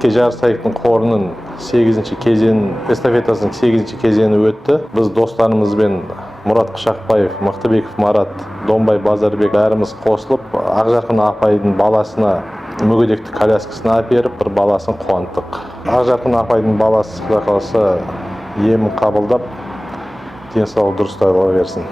Береке Жарысайықтың қорының 8-ші кезең, эстафетасының 8-ші кезеңі өтті. Біз достарымызбен Мұрат Қышақбаев, Мықтыбеков Марат, Донбай Базарбек бәріміз қосылып, Ақжарқын апайдың баласына мүгедектік коляскасына әперіп, бір баласын қуанттық. Ақжарқын апайдың баласы Құдай қаласа емін қабылдап, денсаулығы дұрыстай бола берсін.